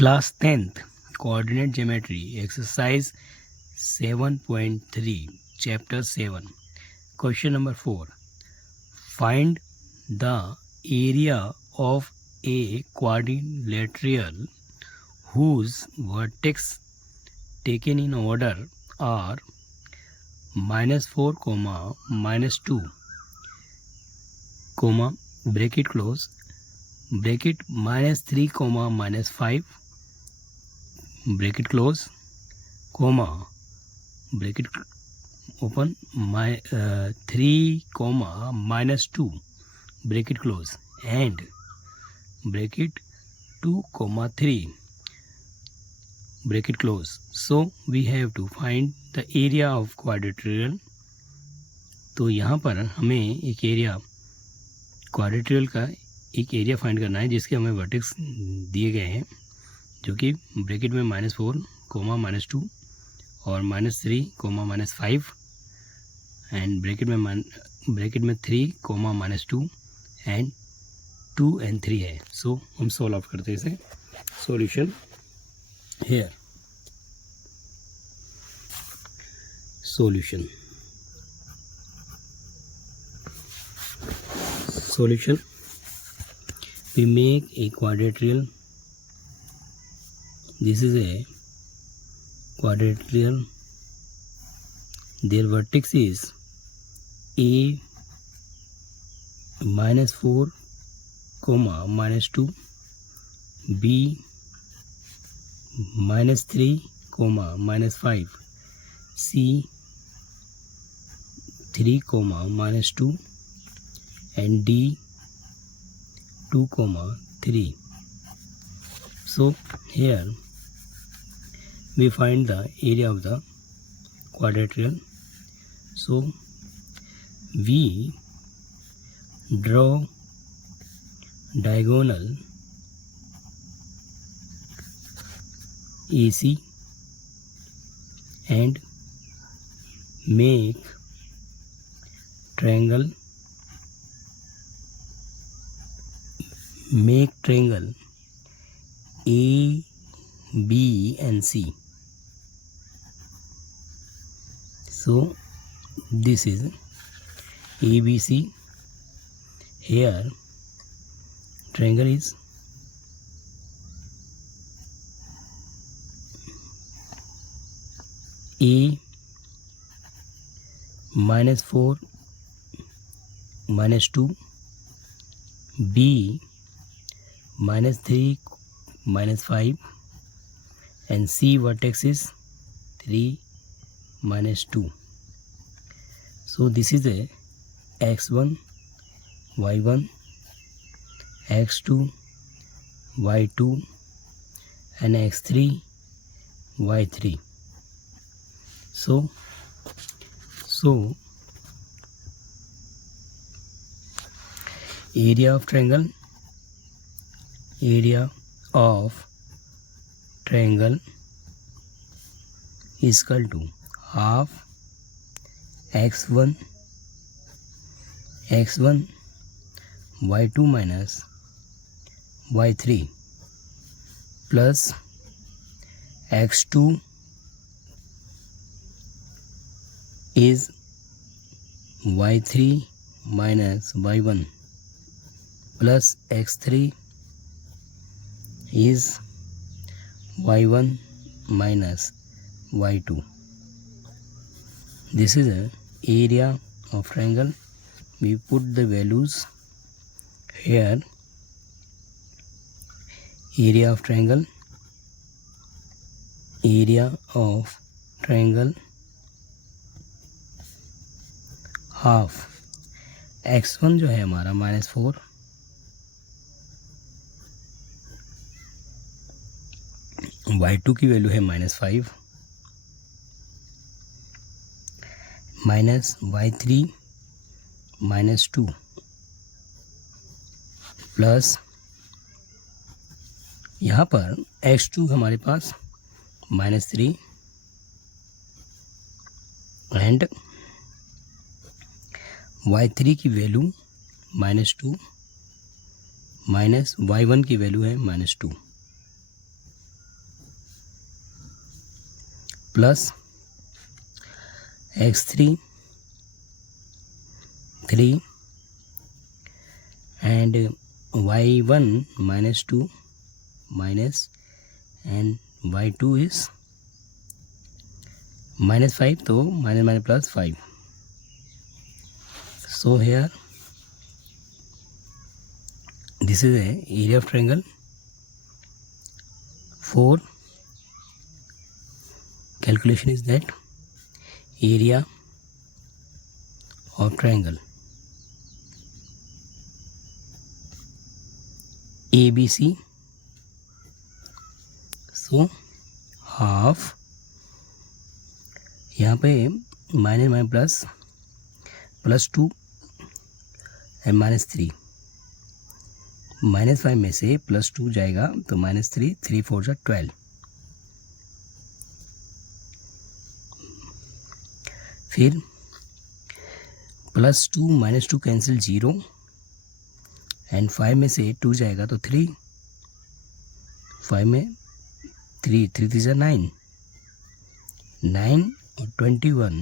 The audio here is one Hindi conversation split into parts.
Class 10th Coordinate Geometry Exercise 7.3 Chapter 7 Question number 4. Find the area of a quadrilateral whose vertex taken in order are -4, -2, bracket close, bracket -3, -5, bracket close, bracket open, 3, -2, bracket close, and bracket 2, 3, bracket close. So we have to find the area of quadrilateral. तो यहाँ पर हमें एक एरिया क्वाड्रेट्रियल का एक एरिया फाइंड करना है जिसके हमें वर्टेक्स दिए गए हैं, जो कि ब्रैकेट में -4, -2 और -3, -5 एंड ब्रैकेट में 3, -2 एंड 2 and 3 है. सो हम सॉल्व आउट करते हैं इसे. Solution here. Solution. We make a quadrilateral. This is a quadrilateral. Their vertex is A -4, -2, B -3, -5, C 3, -2 and D 2, 3. So here we find the area of the quadrilateral. So we draw diagonal AC and make triangle A, B and C. So this is ABC. Here triangle is A -4, -2, B -3, -5 and C vertex is 3, -2. So this is a x1, y1, x2, y2 and x3, y3. So area of triangle is equal to half x1 y2 minus y3 plus x2 is y3 minus y1 plus x3 is y1 minus y2. This is the area of triangle. We put the values here. Area of triangle half x1 जो है हमारा -4, y2 की वैल्यू है -5, माइनस y3 -2 प्लस यहाँ पर x2 हमारे पास -3 एंड y3 की वैल्यू -2 माइनस y1 की वैल्यू है -2. plus x3 3 and y1 minus 2 minus and y2 is minus 5, so minus minus plus 5. So here this is a area of triangle. 4 calculation is that area of triangle ABC. So half, यहाँ पे minus minus plus plus 2 and minus 3, minus 5 में से प्लस 2 जाएगा तो माइनस 3, 3 4 जा 12. फिर प्लस 2 माइनस 2 कैंसिल 0 एंड 5 में से 2 जाएगा तो 3, 5 में 3 3 3 जा 9, 9 और 21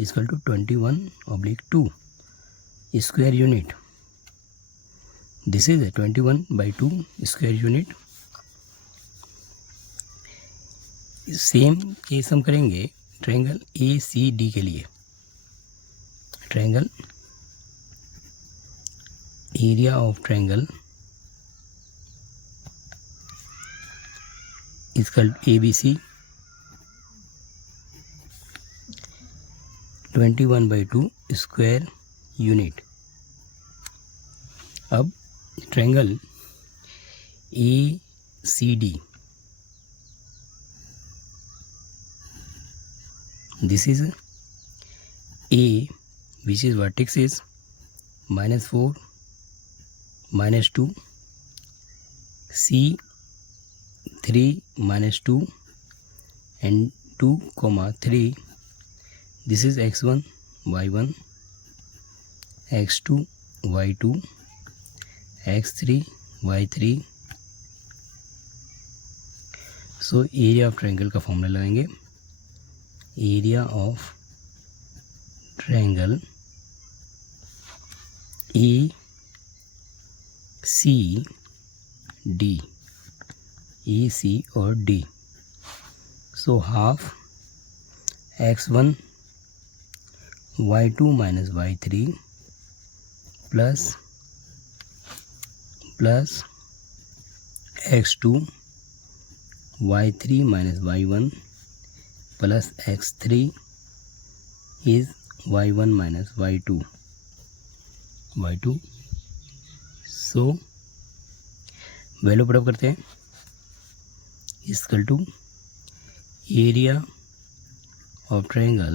equal to 21/2 square unit. This is 21/2 square unit. Same case हम करेंगे ट्रायंगल ACD के लिए. Triangle area of triangle is called ABC. 21/2 square unit. अब triangle ACD, this is A which is vertex is -4 -2, C 3 -2 and 2, 3. This is x1 y1, x2 y2, x3 y3. So area of triangle का फॉर्मूला लगाएंगे. Area of triangle ACD, AC और D. So half x1 y2 minus y3 plus x2 y3 minus y1 plus x3 is y1 minus y2. So value put up करते हैं. Equal to area of triangle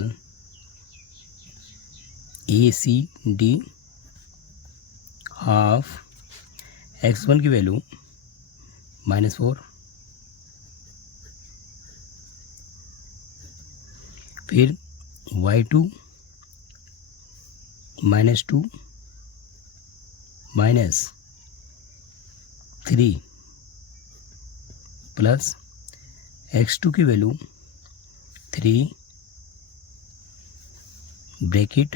ACD half x1 की वैल्यू -4, फिर y2 -2 -3 प्लस x2 की value 3 bracket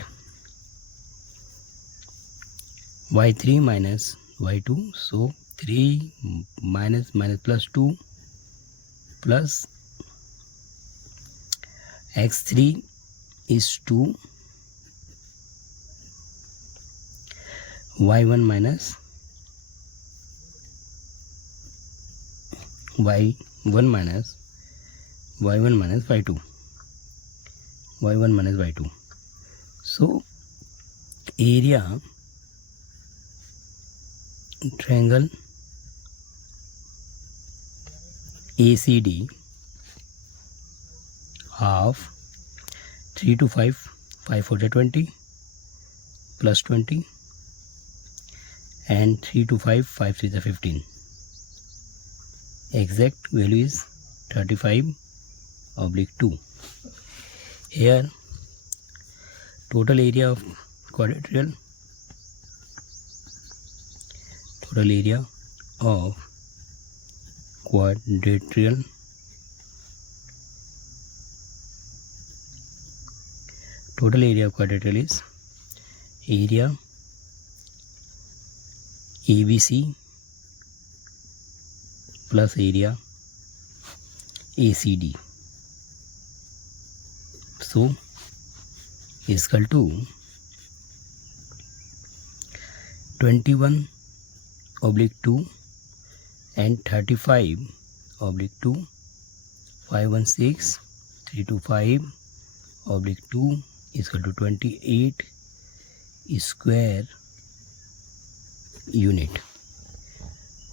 y3 minus y2, so 3 minus plus 2 plus x3 is 2, y1 minus y2. So area triangle ACD half 3 to 5, 5 4 20 plus 20 and 3 to 5, 5 3 15. Exact value is 35/2. Here total area of quadrilateral, total area of quadrilateral is area ABC plus area ACD. So is equal to 21/2 and 35/2, 516, 325/2 is equal to 28 square unit.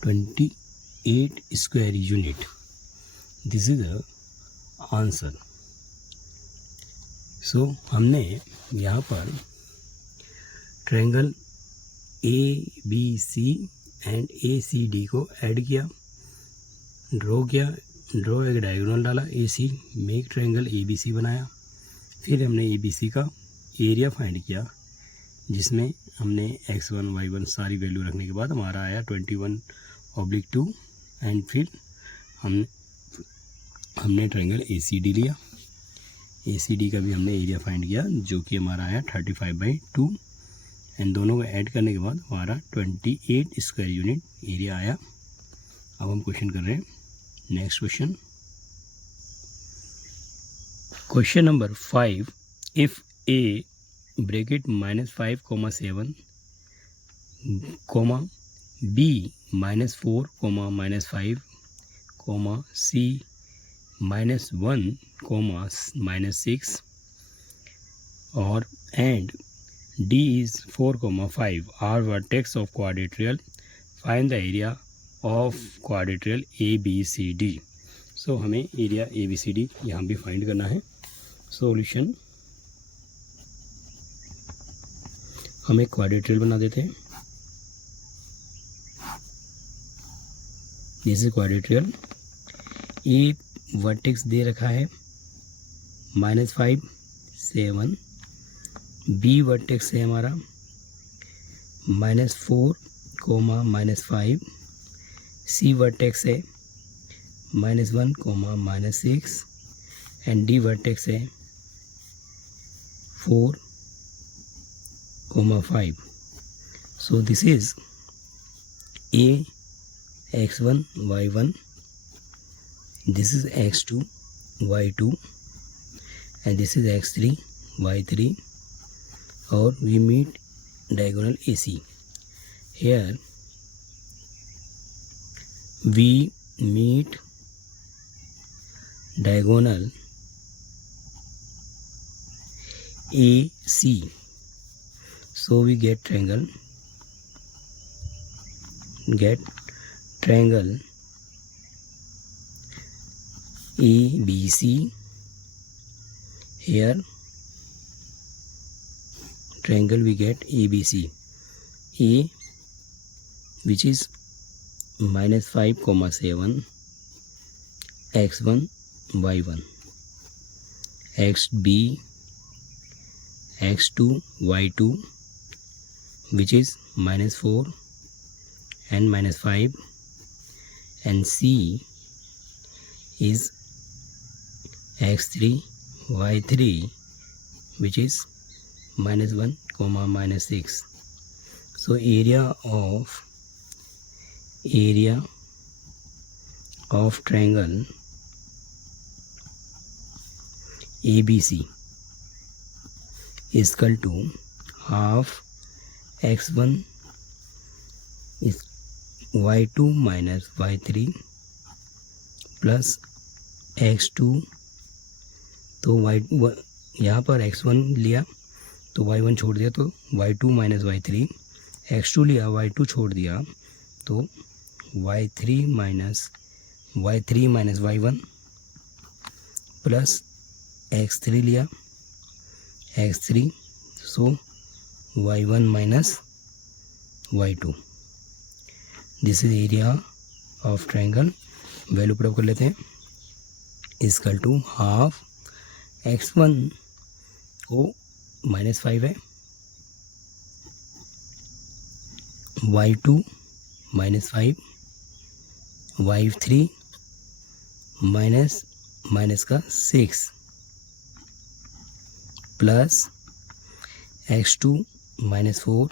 28 square unit. This is the answer. So हमने यहाँ पर ट्रायंगल ABC एंड ACD को ऐड किया, ड्रॉ किया, एक डायगोनल डाला AC, मेक ट्रायंगल ABC बनाया। फिर हमने ABC का एरिया फाइंड किया, जिसमें हमने x1 y1 सारी वैल्यू रखने के बाद हमारा आया 21/2 एंड फिर हमने ट्रायंगल ACD लिया। ACD का भी हमने एरिया फाइंड किया, जो कि हमारा आया 35/2 एंड दोनों को ऐड करने के बाद हमारा 28 स्क्वायर यूनिट एरिया आया। अब हम क्वेश्चन कर रहे हैं next question. Question number 5, if A bracket -5, 7, B -4, -5, C -1, -6 और and D is 4, 5 are vertex of quadrilateral. Find the area of quadrilateral ABCD. So हमें एरिया ABCD यहाँ भी फाइंड करना है। सॉल्यूशन, हम एक क्वाड्रिलेटरल बना देते हैं। This is quadrilateral. A vertex दे रखा है -5, 7। बी वर्टेक्स है हमारा -4, -5। सी वर्टेक्स है -1, -6 एंड डी वर्टेक्स है 4, 5. So this is A x1 y1, this is x2 y2 and this is x3 y3, or we meet diagonal AC. Here we meet diagonal AC. So we get triangle ABC. Here triangle we get ABC. A, which is -5, 7, x1 y1, xb x2 y2, which is -4 and -5, and C is x3 y3, which is -1, -6. So area of triangle ABC is equal to half x1 is y2 minus y3 plus x2, तो यहाँ पर x1 लिया तो y1 छोड़ दिया तो y2 minus y3, x2 लिया y2 छोड़ दिया तो y3 minus y1 plus x3 लिया x3, so y1 minus y2. This is area of triangle. Value put up कर लेते हैं, इक्वल टू हाफ x1 को -5 है, y2 -5, y3 माइनस का 6 plus x2 minus 4,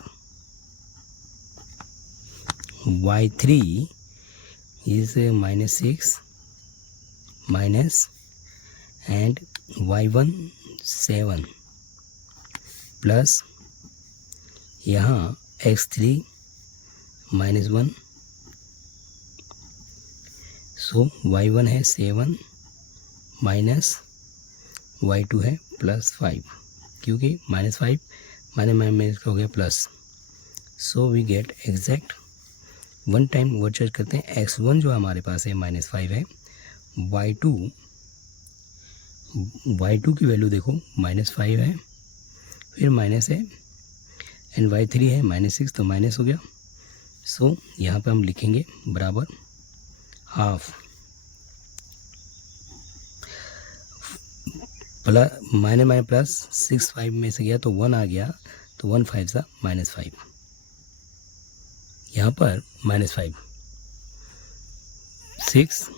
y3 is minus 6 minus and y1 7 plus यहाँ x3 minus 1, सो y1 है 7 माइनस y2 है प्लस 5, क्योंकि माइनस 5 माइनस का हो गया plus, so we get exact. One time word check करते हैं। x1 जो हमारे पास है माइनस 5 है, y2 की वैल्यू देखो माइनस 5 है, फिर माइनस है, एंड y3 है माइनस 6, तो माइनस हो गया। सो यहाँ पे हम लिखेंगे बराबर हाफ प्लस माइनस प्लस 6 5 में से गया तो 1 आ गया, तो 1 5 सा माइनस 5, यहाँ पर माइनस 5, 6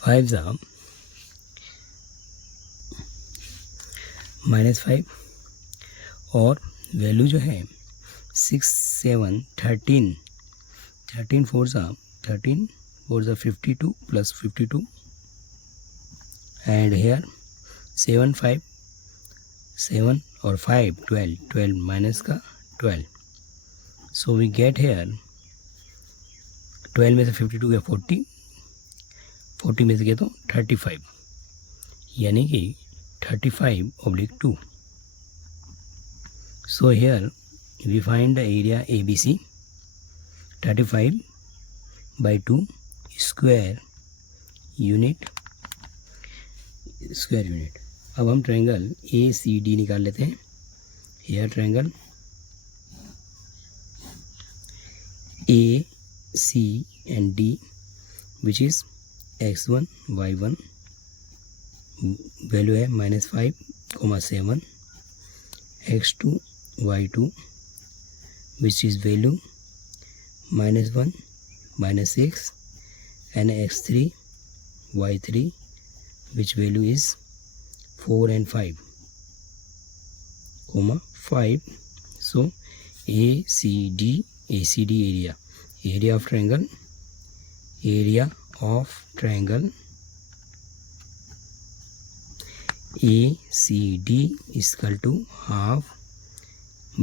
5 सा माइनस 5, और वैल्यू जो है 6 7 13 4 सा 52 प्लस 52, and here 7 5 7 और 5 12 माइनस का 12, so we get here 12 में से 52 गया 40 में से गया तो 35, यानी कि 35/2। so here we find the area ABC 35/2 square unit. अब हम ट्रायंगल ACD निकाल लेते हैं। Here triangle AC and D which is x1 y1, value है -5, 7, x2 y2 which is value -1, -6, and x3 y3 which value is 4 and 5, 5. So ACD area of triangle ACD is equal to half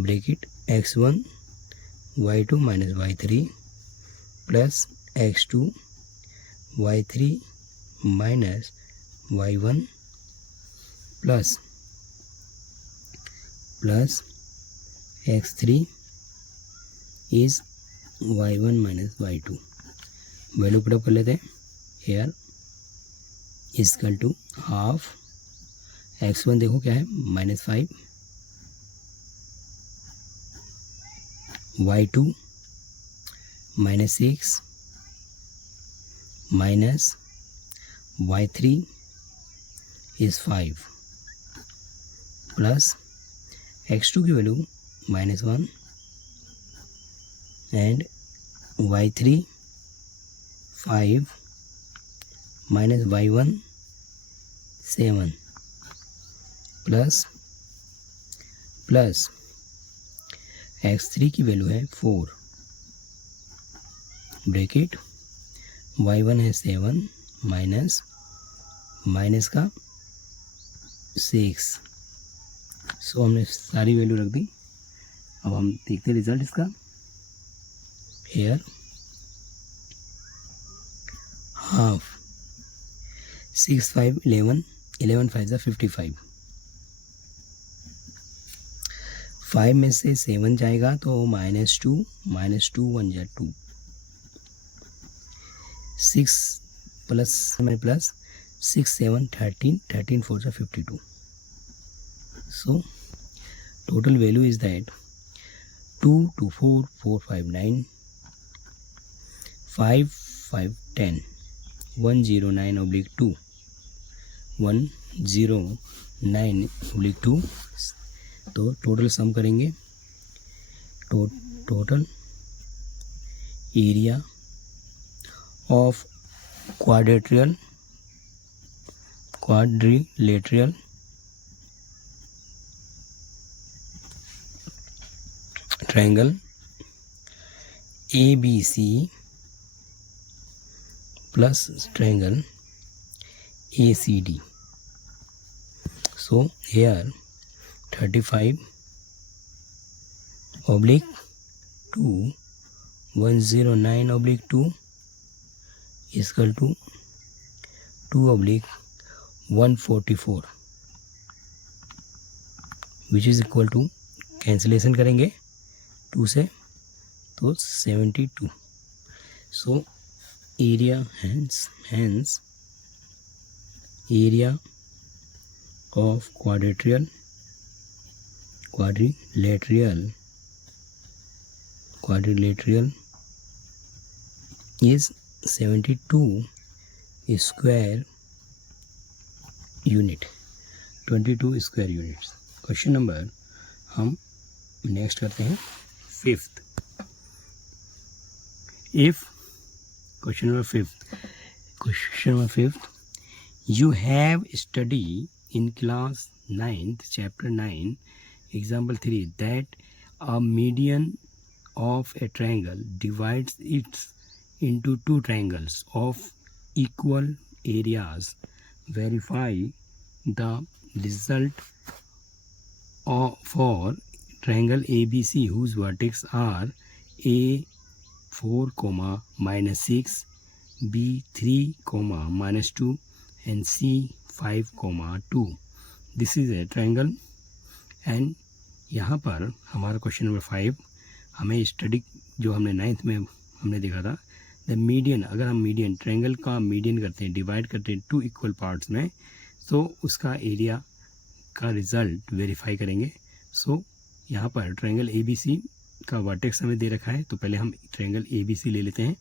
bracket x1 y2 minus y3 plus x2 y3 minus y1 plus x3 is y1 minus y2। Value put up कर लेते हैं। Here is equal to half x1 देखो क्या है -5, y2 -6 minus y3 is 5 plus x2 की value -1 and y3 5 minus y1 7 plus x3 की वैल्यू है 4 ब्रैकेट y1 है 7 माइनस का 6। सो हमने सारी वैल्यू रख दी। अब हम देखते हैं रिजल्ट इसका। हेयर हाफ 6 5 11 5 सा 55, 5 में से 7 जाएगा तो -2 1 जा 2, 6 प्लस 6 7 13 4 जा 52। So total value is that 2 2 4 4 5 9 5 5 10 109/2 109/2। तो टोटल सम करेंगे। Total area of quadrilateral triangle ABC plus triangle ACD. So here 35 oblique 2 109 oblique 2 is equal to 2 oblique 144 which is equal to cancellation करेंगे 2 से तो 72. So area hence area of quadrilateral is 72 square unit, 22 square units. Question number हम नेक्स्ट करते हैं 5th. If question number 5th you have studied in class 9th chapter 9 example 3 that a median of a triangle divides it into two triangles of equal areas. Verify the result for triangle ABC whose vertex are A4, -6, B3, -2 and C5, 2. This is a triangle and यहाँ पर हमारा क्वेश्चन नंबर 5 हमें स्टडी जो हमने 9th में हमने देखा था द मीडियन. अगर हम मीडियन ट्रायंगल का मीडियन करते हैं, डिवाइड करते हैं 2 इक्वल पार्ट्स में, तो उसका एरिया का रिज़ल्ट वेरीफाई करेंगे. सो यहाँ पर ट्रायंगल ABC का वर्टेक्स हमें दे रखा है, तो पहले हम ट्रायंगल ABC ले लेते हैं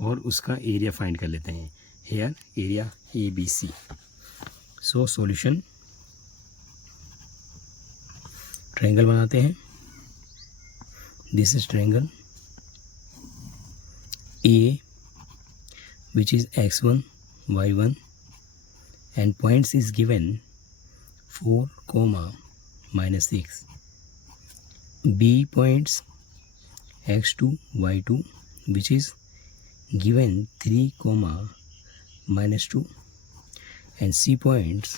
और उसका एरिया फाइंड कर लेते हैं. Here area ABC. So solution, triangle बनाते हैं. This is triangle A which is x1 y1 and points is given 4, -6. B points x2 y2 which is given 3, -2 and C points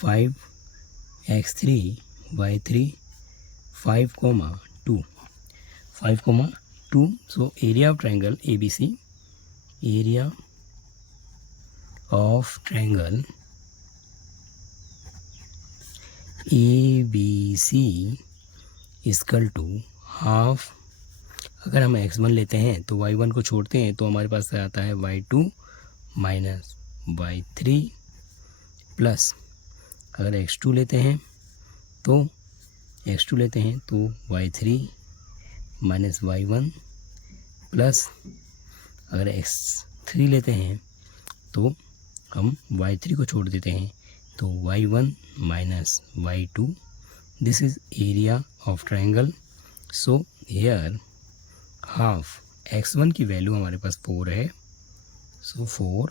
5 x3 y3 5, 2. So area of triangle ABC, area of triangle ABC is equal to half. अगर हम x1 लेते हैं तो y1 को छोड़ते हैं तो हमारे पास आता है y2 माइनस y3 प्लस अगर x2 लेते हैं तो y3 माइनस y1 प्लस अगर x3 लेते हैं तो हम y3 को छोड़ देते हैं तो y1 minus y2. This is area of triangle. So here half x1 की वैल्यू हमारे पास 4 है, सो 4.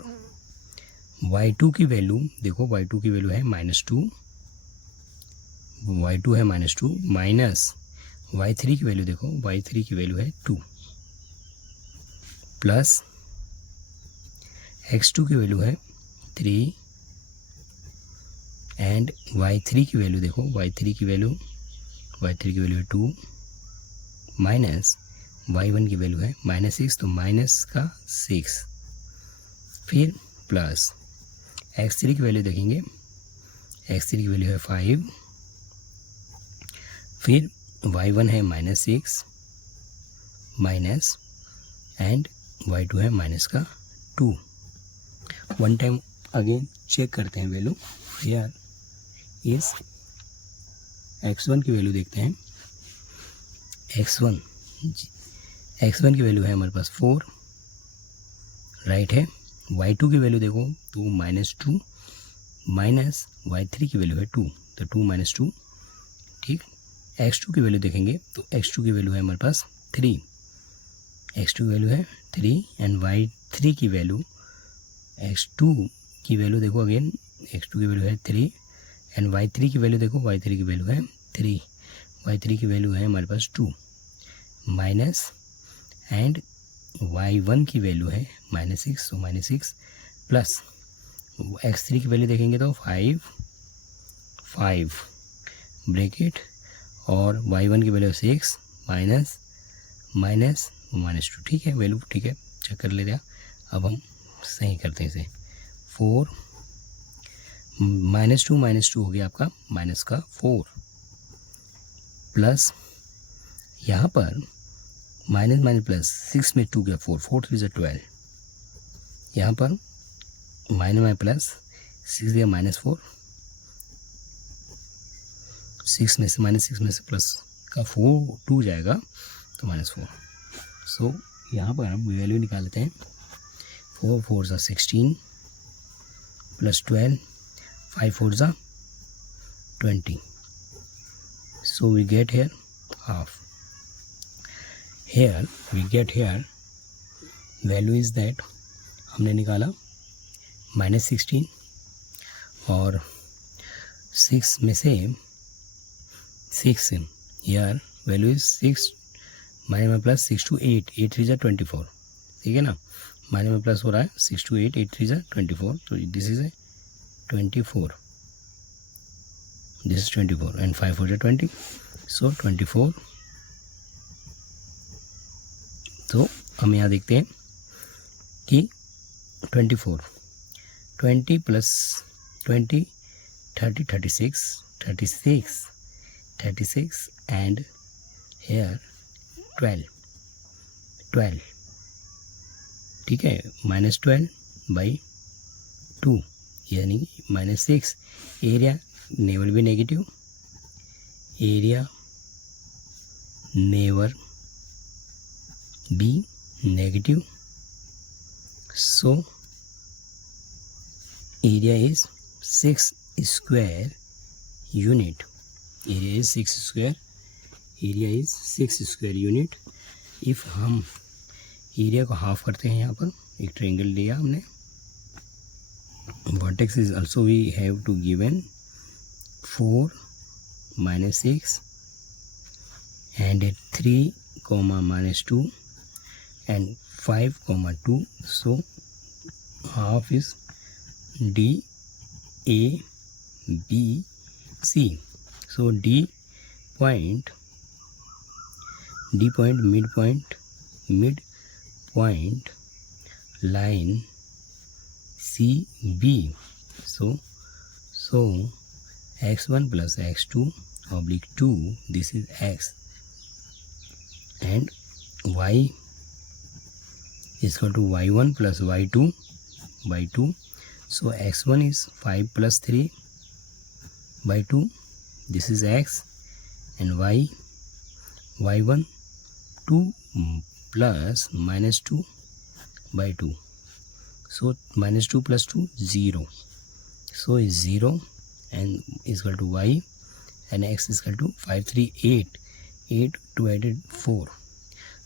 y2 की वैल्यू देखो, y2 की वैल्यू है -2, y2 है -2 माइनस y3 की वैल्यू देखो, y3 की वैल्यू है 2 प्लस x2 की वैल्यू है 3 एंड y3 की वैल्यू देखो, y3 की वैल्यू है 2 माइनस y1 की वैल्यू है -6, तो माइनस का 6, फिर प्लस x3 की वैल्यू देखेंगे, x3 की वैल्यू है 5, फिर y1 है -6 माइनस एंड y2 है माइनस का 2. वन टाइम अगेन चेक करते हैं वैल्यू. हियर इस x1 की वैल्यू देखते हैं. x1 की वैल्यू है हमारे पास 4 राइट है. y2 की वैल्यू देखो तो -2 माइनस y3 की वैल्यू है 2, तो 2 - 2 ठीक. x2 की वैल्यू देखेंगे तो x2 की वैल्यू है हमारे पास 3, x2 की वैल्यू है 3 एंड y3 की वैल्यू, x2 की वैल्यू देखो अगेन, x2 की वैल्यू है 3 एंड y3 की वैल्यू देखो, y3 की वैल्यू है 3, y3 की वैल्यू है हमारे पास 2. माइनस एंड y1 की वैल्यू है -6, सो -6 प्लस x3 की वैल्यू देखेंगे तो 5 ब्रैकेट और y1 की वैल्यू 6 माइनस -2। ठीक है, वैल्यू ठीक है, चेक कर ले दिया। अब हम सही करते हैं इसे। 4 -2 हो गया आपका माइनस का 4 प्लस यहाँ पर माइनस प्लस 6 में 2 गया 4 3 is 12। यहाँ पर माइनस प्लस 6 गया -4, 6 में से प्लस का 2 जाएगा तो -4। सो यहाँ पर हम वैल्यू निकाल लेते हैं। 4 4 ज़ा 16 प्लस 12, 5 4 ज़ा 20। So we get here half. Here we get here value is that हमने निकाला -16 और 6 में से 6 here value is 6 minus plus 6 to 8 8 3 = 24। ठीक है ना, माइनस में प्लस हो रहा है 6 to 8 8 3 = 24, तो this is a 24, this is 24 and 5 4 = 20, सो 24। तो हम यहाँ देखते हैं कि 24 20 प्लस 20 30 36 एंड हेयर 12। ठीक है, -12/2 यानी -6। एरिया नेवर भी negative, area never be negative, so area is 6 square unit। area is 6 square unit। if हम एरिया को हाफ करते हैं, यहाँ पर एक ट्रायंगल लिया हमने, vertex is also we have to given 4 -6 and 3 -2 and 5 2, so half is DABC। so D point midpoint line CB, so x1 plus x2 oblique 2, this is x, and y is equal to y1 plus y2 by 2, so x1 is 5 plus 3 by 2, this is x, and y1 2 plus -2 by 2, so -2 plus 2 0, so is 0 and is equal to y, and x is equal to 5 3 8 divided 4,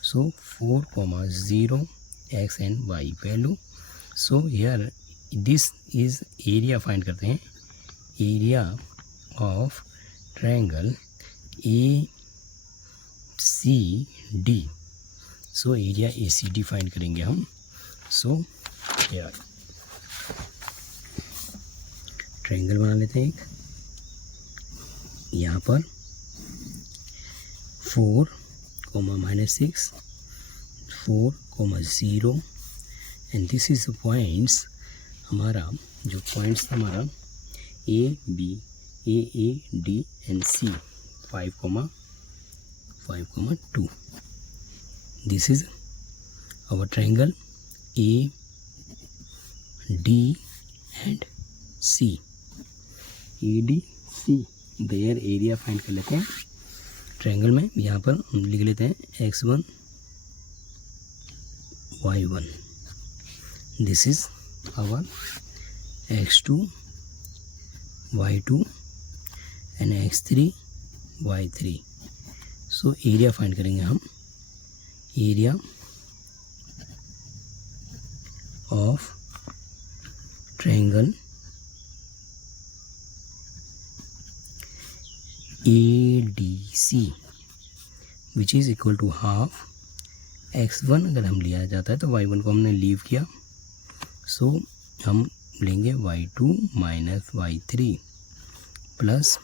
so 4 0 x and y value। so here this is area find करते हैं, area of triangle ACD, so area ACD find करेंगे हम। so here ट्रायंगल बना लेते हैं एक, यहाँ पर 4 -6 4 0 एंड दिस इज पॉइंट्स। हमारा जो पॉइंट्स था हमारा A B D and C 5 2, this is our triangle AD and C, ADC there area find कर लेते हैं ट्रायंगल में। यहाँ पर हम लिख लेते हैं x1 y1, this is our x2 y2 and x3 y3। So area find करेंगे हम, area of triangle ADC which is equal to half x1 अगर हम लिया जाता है तो y1 को हमने लीव किया, सो हम लेंगे y2 minus y3 plus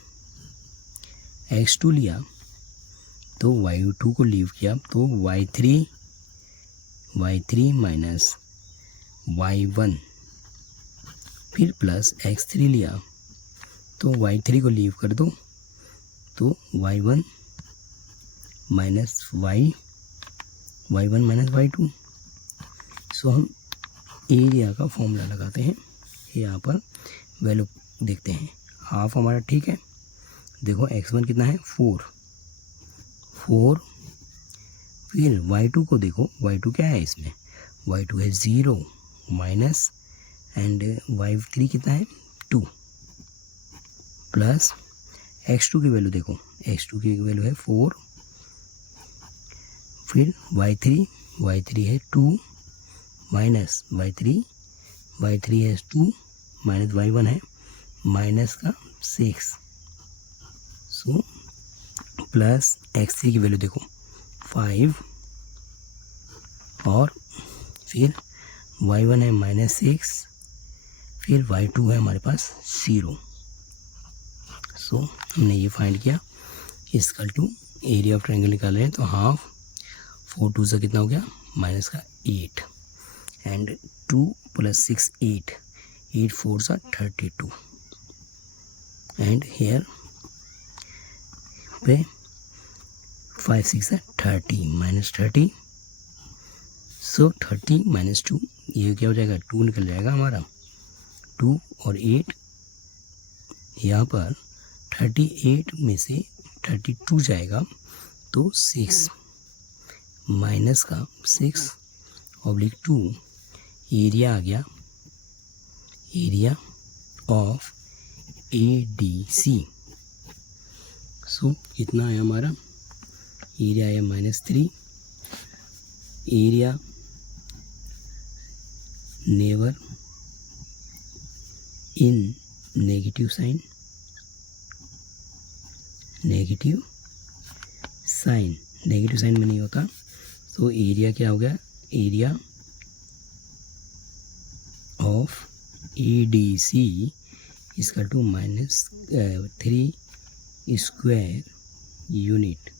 x2 लिया तो y2 को लीव किया तो y3 माइनस y1 फिर प्लस x3 लिया तो y3 को लीव कर दो तो y1 minus y1 minus y2। सो हम एरिया का फॉर्मूला लगाते हैं, यहाँ पर वैल्यू देखते हैं। हाफ हमारा ठीक है, देखो x1 कितना है 4, फिर y2 को देखो, y2 क्या है इसमें, y2 है 0 माइनस एंड y3 कितना है 2 प्लस x2 की वैल्यू देखो, x2 की वैल्यू है 4, फिर y3 है 2 माइनस y3 है 2 माइनस y1 है माइनस का 6, सो प्लस x3 की वैल्यू देखो 5 और फिर y1 है माइनस 6, फिर y2 है हमारे पास 0। सो हमने ये फाइंड किया, equal to area of triangle निकाल रहे हैं तो हाफ 4 2 से कितना हो गया माइनस का 8 एंड 2 प्लस 6 8 4 सा 32 एंड हेयर पे 5 6 है 30 माइनस 30, सो 30 माइनस 2 ये क्या हो जाएगा 2 निकल जाएगा हमारा, 2 और 8 यहाँ पर 38 में से 32 जाएगा तो 6 माइनस का 6 ऑब्लिक 2 एरिया आ गया, एरिया ऑफ ADC। सो कितना है हमारा एरिया है -3, area never in negative sign negative sign में नहीं होता, तो एरिया क्या हो गया, एरिया ऑफ ADC इसका to -3 square unit,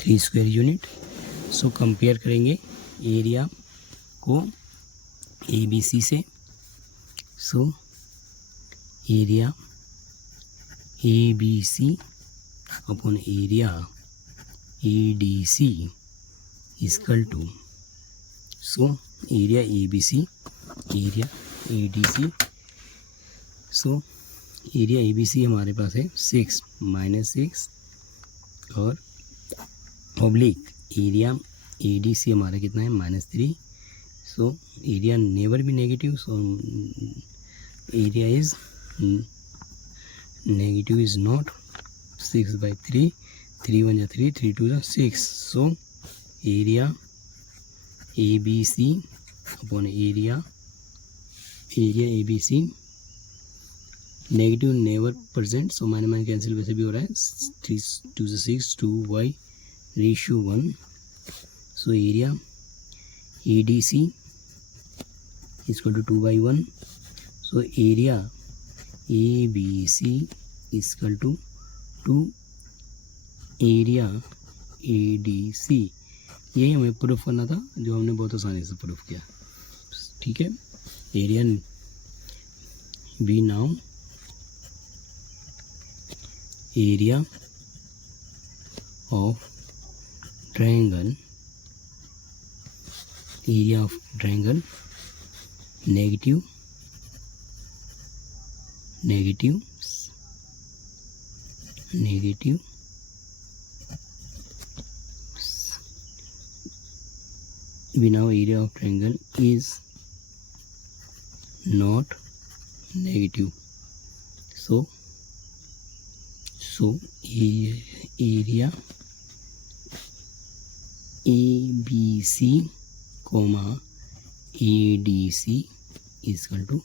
3 square unit. So compare करेंगे एरिया को ABC से, so area ABC upon area ADC equal to, so area ABC area ADC, so area ABC हमारे पास है 6 -6 और ऑब्लिक एरिया ADC हमारा कितना है -3, सो एरिया नेवर भी negative, so area is negative is not 6/3, 3 1 3 3 2 6, so area ABC upon area ABC negative never present, so minus cancel वैसे भी हो रहा है, 3 2 6 2y ratio 1, so area ADC equal to 2/1, so area ABC equal to 2 area ADC। यही हमें प्रूफ करना था जो हमने बहुत आसानी से प्रूफ किया, ठीक है। Area be now area of triangle, area of triangle negative we now area of triangle is not negative, so area ABC comma ADC is equal to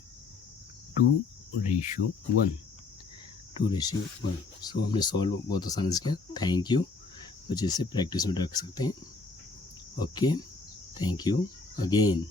2:1, 2:1। सो हमने सॉल्व बहुत आसानी से किया। Thank you. बच्चे इसे प्रैक्टिस में रख सकते हैं। Okay, thank you again.